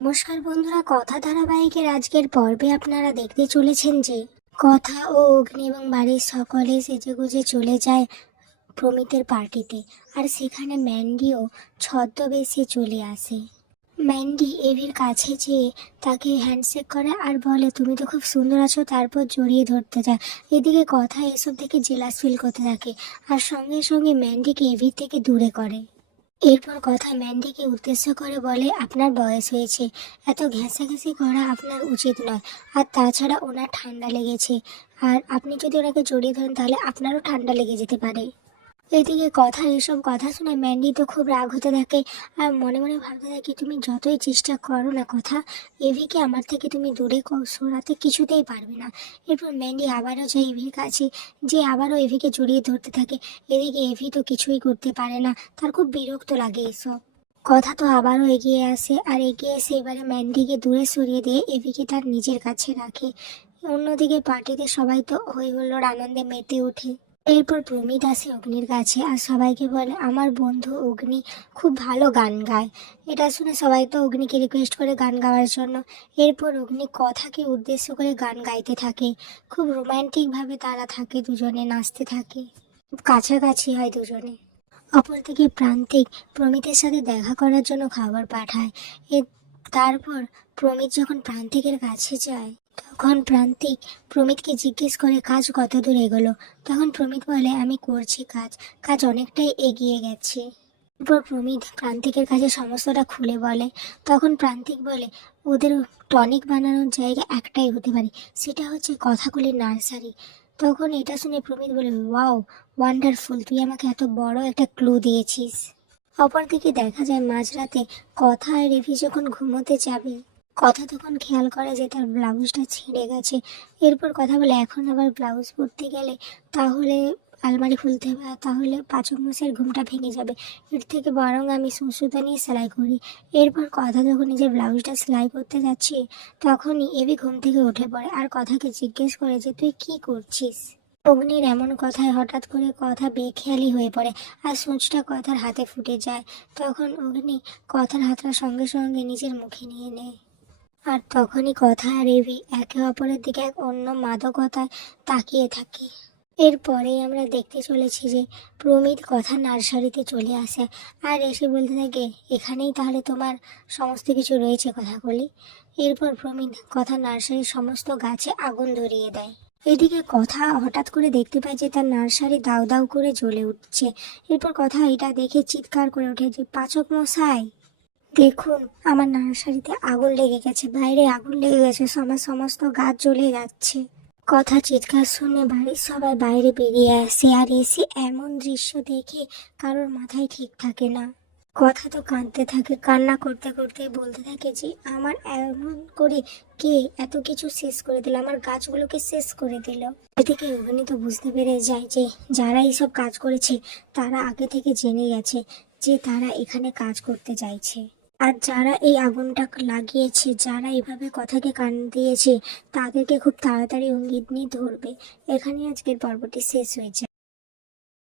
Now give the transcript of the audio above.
নমস্কার বন্ধুরা, কথা ধারাবাহিকের আজকের পর্বে আপনারা দেখতে চলেছেন যে কথা ও অগ্নি এবং বাড়ির সকলে সেজেগুজে চলে যায় প্রমিতের পার্টিতে। আর সেখানে ম্যান্ডিও ছদ্মবেশে চলে আসে। ম্যান্ডি এভির কাছে যেয়ে তাকে হ্যান্ডশেক করে আর বলে, তুমি তো খুব সুন্দর আছো। তারপর জড়িয়ে ধরতে যায়। এদিকে কথা এসব থেকে জেলাস ফিল করতে থাকে আর সঙ্গে সঙ্গে ম্যান্ডিকে এভির থেকে দূরে করে। এরপর কথা ম্যান্ডিকে উদ্দেশ্য করে বলে, আপনার বয়স হয়েছে, এত ঘেঁষাঘেঁষি করা আপনার উচিত নয়। আর তাছাড়া ওনার ঠান্ডা লেগেছে, আর আপনি যদি ওনাকে জড়িয়ে ধরেন তাহলে আপনারও ঠান্ডা লেগে যেতে পারে। এদিকে কথা এসব কথা শুনে ম্যান্ডি তো খুব রাগ হতে থাকে আর মনে মনে ভাবতে থাকে, তুমি যতই চেষ্টা করো না কথা, এভিকে আমার থেকে তুমি দূরে সরাতে কিছুতেই পারবে না। এরপর ম্যান্ডি আবারও যায় এভির কাছে, যে আবারও এভিকে জড়িয়ে ধরতে থাকে। এদিকে এভি তো কিছুই করতে পারে না, তার খুব বিরক্ত লাগে এসব। কথা তো আবারও এগিয়ে আসে আর এগিয়ে এসে এবারে ম্যান্ডিকে দূরে সরিয়ে দিয়ে এভিকে তার নিজের কাছে রাখে। অন্যদিকে পার্টিতে সবাই তো হই হুল্লোড় আনন্দে মেতে ওঠে। এরপর প্রমিত আসে অগ্নির কাছে আর সবাইকে বলে, আমার বন্ধু অগ্নি খুব ভালো গান গায়। এটা শুনে সবাই তো অগ্নিকে রিকোয়েস্ট করে গান গাওয়ার জন্য। এরপর অগ্নি কথাকে উদ্দেশ্য করে গান গাইতে থাকে। খুব রোমান্টিকভাবে তারা থাকে, দুজনে নাচতে থাকে, খুব কাছাকাছি হয় দুজনে। অপরদিকে প্রান্তিক প্রমিতের সাথে দেখা করার জন্য খবর পাঠায়। এ তারপর প্রমিত যখন প্রান্তিকের কাছে যায় তখন প্রান্তিক প্রমিতকে জিজ্ঞেস করে, কাজ কত দূর এগোলো। তখন প্রমিত বলে, আমি করছি কাজ, কাজ অনেকটাই এগিয়ে গেছে। এরপর প্রমিত প্রান্তিকের কাছে সমস্তটা খুলে বলে। তখন প্রান্তিক বলে, ওদের টনিক বানানোর জায়গা একটাই হতে পারে, সেটা হচ্ছে কথাগুলির নার্সারি। তখন এটা শুনে প্রমিত বলে, ওয়াও, ওয়ান্ডারফুল, তুই আমাকে এত বড় একটা ক্লু দিয়েছিস। অপরদিকে দেখা যায় মাঝরাতে কথা আর রেভি যখন ঘুমোতে যাবে, কথা তখন খেয়াল করে যে তার ব্লাউজটা ছিঁড়ে গেছে। এরপর কথা বলে, এখন আবার ব্লাউজ পরতে গেলে তাহলে আলমারি খুলতে হবে, আর তাহলে পাচক মশাইয়ের ঘুমটা ভেঙে যাবে। এর থেকে বরং আমি সুতা নিয়ে সেলাই করি। এরপর কথা যখন নিজের ব্লাউজটা সেলাই করতে যাচ্ছে তখনই এভি ঘুম থেকে উঠে পড়ে আর কথাকে জিজ্ঞেস করে যে, তুই কি করছিস। অগ্নির এমন কথায় হঠাৎ করে কথা বেখেয়ালি হয়ে পড়ে আর সূঁচটা কথার হাতে ফুটে যায়। তখন অগ্নি কথার হাতটা সঙ্গে সঙ্গে নিজের মুখে নিয়ে নেয়। আর তখনই কথা আর এভি একে অপরের দিকে এক অন্য মাদকতায় তাকিয়ে থাকে। এরপরেই আমরা দেখতে চলেছি যে প্রমিত কথা নার্সারিতে চলে আসে আর এসে বলতে থাকে, এখানেই তাহলে তোমার সমস্ত কিছু রয়েছে কথাগুলি। এরপর প্রমিত কথা নার্সারির সমস্ত গাছে আগুন ধরিয়ে দেয়। এদিকে কথা হঠাৎ করে দেখতে পায় যে তার নার্সারি দাউ দাউ করে জ্বলে উঠছে। এরপর কথা এটা দেখে চিৎকার করে ওঠে যে, পাচক মশাই দেখুন, আমার নার্সারিতে আগুন লেগে গেছে, বাইরে আগুন লেগে গেছে, আমার সমস্ত গাছ জ্বলে যাচ্ছে। কথা চিৎকার শুনে বাড়ির সবাই বাইরে বেরিয়ে আসে আর এসে এমন দৃশ্য দেখে কারোর মাথায় ঠিক থাকে না। কথা তো কাঁদতে থাকে, কান্না করতে করতে বলতে থাকে যে, আমার এমন করে কে এত কিছু শেষ করে দিল, আমার গাছগুলোকে শেষ করে দিল। এদিকে অগ্নি তো বুঝতে পেরে যায় যে যারা এইসব কাজ করেছে তারা আগে থেকে জেনে গেছে যে তারা এখানে কাজ করতে চাইছে। আর যারা এই আগুনটা লাগিয়েছে, যারা এভাবে কথাকে কান দিয়েছে, তাদেরকে খুব তাড়াতাড়ি ইঙ্গিত নিয়ে ধরবে। এখানে আজকের পর্বটি শেষ হয়েছে।